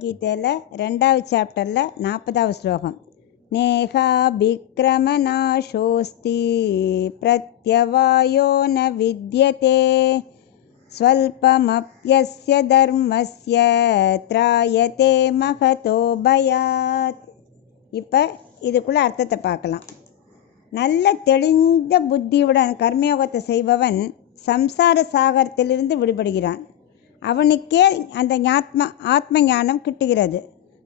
பகவத்கீதையில் 2வது சாப்டரில் 40வது ஸ்லோகம். நேகாபிக்ரமநாசோஸ்தி பிரத்யவாயோ ந வித்யதே ஸ்வல்பமப்யஸ்ய தர்மஸ்ய த்ராயதே மகதோ பயாத். இப்போ இதுக்குள்ளே அர்த்தத்தை பார்க்கலாம். நல்ல தெளிந்த புத்தியுடன் கர்மயோகத்தை செய்பவன் சம்சார சாகரத்திலிருந்து விடுபடுகிறான். அவனுக்கே அந்த ஆத்ம ஞானம் கிட்டுகிறது.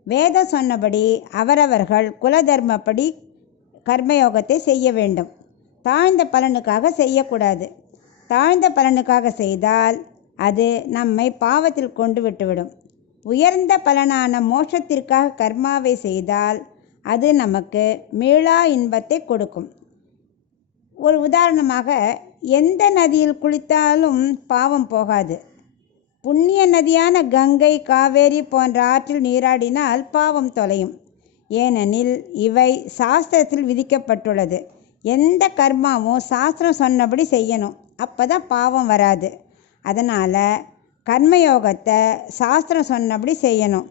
வேதம் சொன்னபடி அவரவர்கள் குலதர்மப்படி கர்மயோகத்தை செய்ய வேண்டும். தாழ்ந்த பலனுக்காக செய்யக்கூடாது. தாழ்ந்த பலனுக்காக செய்தால் அது நம்மை பாவத்தில் கொண்டு விட்டுவிடும். உயர்ந்த பலனான மோட்சத்திற்காக கர்மாவை செய்தால் அது நமக்கு மீளா இன்பத்தை கொடுக்கும். ஒரு உதாரணமாக, எந்த நதியில் குளித்தாலும் பாவம் போகாது. புண்ணிய நதியான கங்கை, காவேரி போன்ற ஆற்றில் நீராடினால் பாவம் தொலையும். ஏனெனில் இவை சாஸ்திரத்தில் விதிக்கப்பட்டுள்ளது. எந்த கர்மாவும் சாஸ்திரம் சொன்னபடி செய்யணும், அப்போ தான் பாவம் வராது. அதனால் கர்மயோகத்தை சாஸ்திரம் சொன்னபடி செய்யணும்.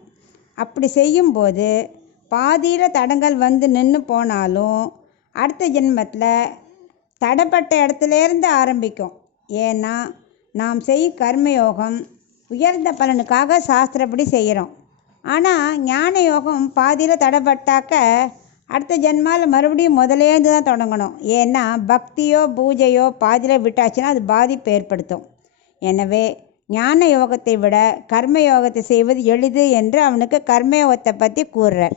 அப்படி செய்யும்போது பாதியில் தடங்கள் வந்து நின்று போனாலும் அடுத்த ஜென்மத்தில் தடைப்பட்ட இடத்துலேருந்து ஆரம்பிக்கும். ஏன்னா நாம் செய்யும் கர்மயோகம் உயர்ந்த பலனுக்காக சாஸ்திரப்படி செய்கிறோம். ஆனால் ஞான யோகம் பாதியில் தடைப்பட்டாக்க அடுத்த ஜென்மாவில் மறுபடியும் முதலேருந்து தான் தொடங்கணும். ஏன்னா பக்தியோ பூஜையோ பாதியில் விட்டாச்சுன்னா அது பாதிப்பு ஏற்படுத்தும். எனவே ஞான யோகத்தை விட கர்மயோகத்தை செய்வது எளிது என்று அவனுக்கு கர்மயோகத்தை பற்றி கூறுறார்.